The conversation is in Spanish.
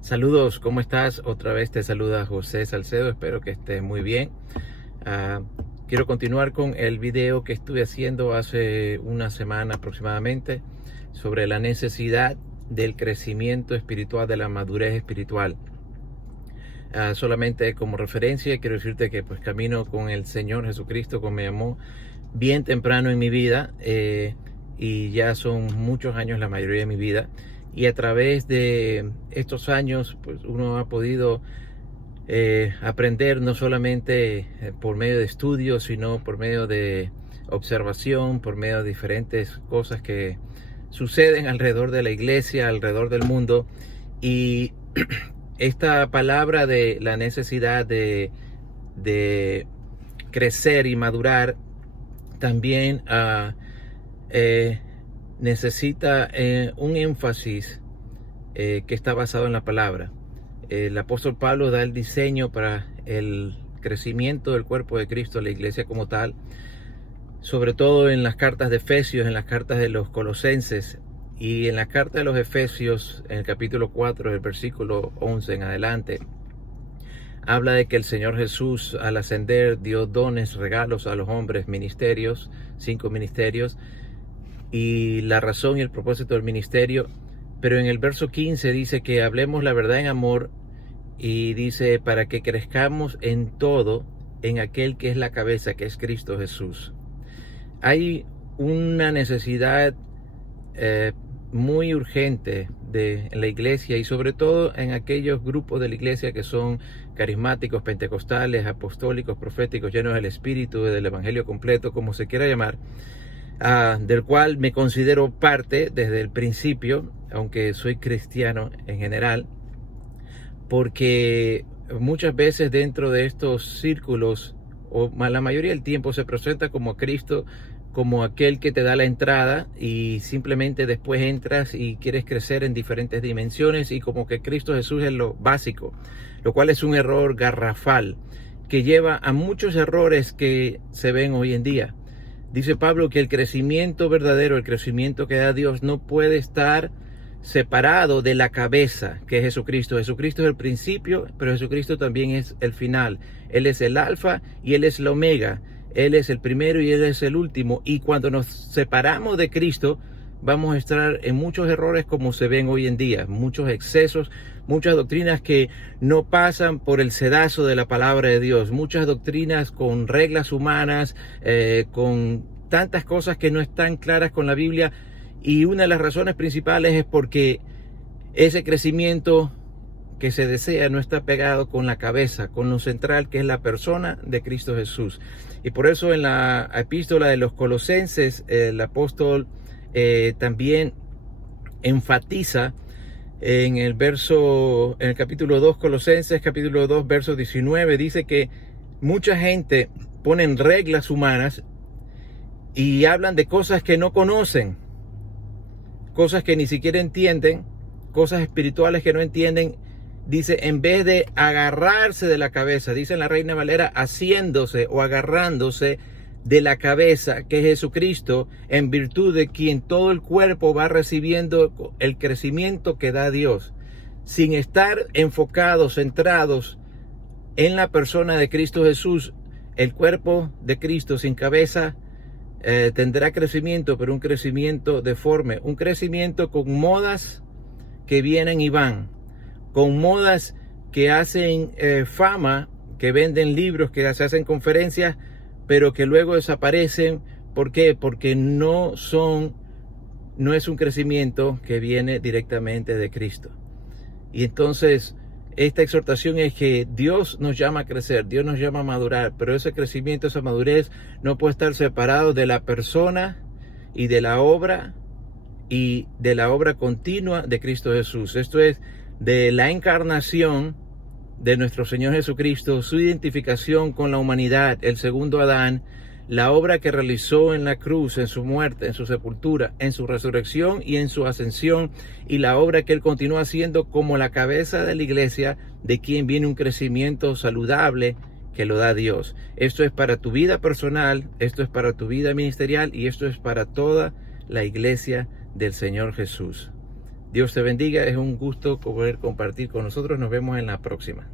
Saludos, ¿cómo estás? Otra vez te saluda José Salcedo, espero que estés muy bien. Ah, Quiero continuar con el video que estuve haciendo hace una semana aproximadamente sobre la necesidad del crecimiento espiritual, de la madurez espiritual. Solamente como referencia quiero decirte que pues camino con el Señor Jesucristo, como me llamó bien temprano en mi vida, y ya son muchos años, la mayoría de mi vida, y a través de estos años pues uno ha podido aprender no solamente por medio de estudios, sino por medio de observación, por medio de diferentes cosas que suceden alrededor de la iglesia, alrededor del mundo. Y esta palabra de la necesidad de crecer y madurar también necesita un énfasis que está basado en la palabra. El apóstol Pablo da el diseño para el crecimiento del cuerpo de Cristo, la iglesia como tal, sobre todo en las cartas de Efesios, en las cartas de los Colosenses y en la carta de los Efesios, en el capítulo 4, el versículo 11 en adelante. Habla de que el Señor Jesús al ascender dio dones, regalos a los hombres, ministerios, 5 ministerios, y la razón y el propósito del ministerio. Pero en el verso 15 dice que hablemos la verdad en amor, y dice para que crezcamos en todo en aquel que es la cabeza, que es Cristo Jesús. Hay una necesidad muy urgente en la iglesia, y sobre todo en aquellos grupos de la iglesia que son carismáticos, pentecostales, apostólicos, proféticos, llenos del Espíritu, del Evangelio completo, como se quiera llamar, del cual me considero parte desde el principio, aunque soy cristiano en general, porque muchas veces dentro de estos círculos, o la mayoría del tiempo, se presenta como Cristo como aquel que te da la entrada y simplemente después entras y quieres crecer en diferentes dimensiones, y como que Cristo Jesús es lo básico, lo cual es un error garrafal que lleva a muchos errores que se ven hoy en día. Dice Pablo que el crecimiento verdadero, el crecimiento que da Dios, no puede estar separado de la cabeza, que es Jesucristo. Jesucristo es el principio, pero Jesucristo también es el final. Él es el alfa y Él es el omega. Él es el primero y Él es el último. Y cuando nos separamos de Cristo, vamos a estar en muchos errores como se ven hoy en día, muchos excesos, muchas doctrinas que no pasan por el sedazo de la palabra de Dios, muchas doctrinas con reglas humanas, con tantas cosas que no están claras con la Biblia. Y una de las razones principales es porque ese crecimiento que se desea no está pegado con la cabeza, con lo central, que es la persona de Cristo Jesús. Y por eso en la epístola de los Colosenses, el apóstol también enfatiza en el capítulo 2, Colosenses capítulo 2, verso 19, dice que mucha gente pone reglas humanas y hablan de cosas que no conocen, cosas que ni siquiera entienden, cosas espirituales que no entienden. Dice, en vez de agarrarse de la cabeza, dice en la Reina Valera, haciéndose o agarrándose de la cabeza, que es Jesucristo, en virtud de quien todo el cuerpo va recibiendo el crecimiento que da Dios, sin estar enfocados, centrados en la persona de Cristo Jesús. El cuerpo de Cristo sin cabeza tendrá crecimiento, pero un crecimiento deforme, un crecimiento con modas que vienen y van, con modas que hacen fama, que venden libros, que se hacen conferencias, pero que luego desaparecen. ¿Por qué? Porque no es un crecimiento que viene directamente de Cristo. Y entonces esta exhortación es que Dios nos llama a crecer, Dios nos llama a madurar, pero ese crecimiento, esa madurez no puede estar separado de la persona y de la obra continua de Cristo Jesús. Esto es, de la encarnación de nuestro Señor Jesucristo, su identificación con la humanidad, el segundo Adán, la obra que realizó en la cruz, en su muerte, en su sepultura, en su resurrección y en su ascensión, y la obra que Él continúa haciendo como la cabeza de la iglesia, de quien viene un crecimiento saludable que lo da Dios. Esto es para tu vida personal, esto es para tu vida ministerial, y esto es para toda la iglesia del Señor Jesús. Dios te bendiga, es un gusto poder compartir con nosotros. Nos vemos en la próxima.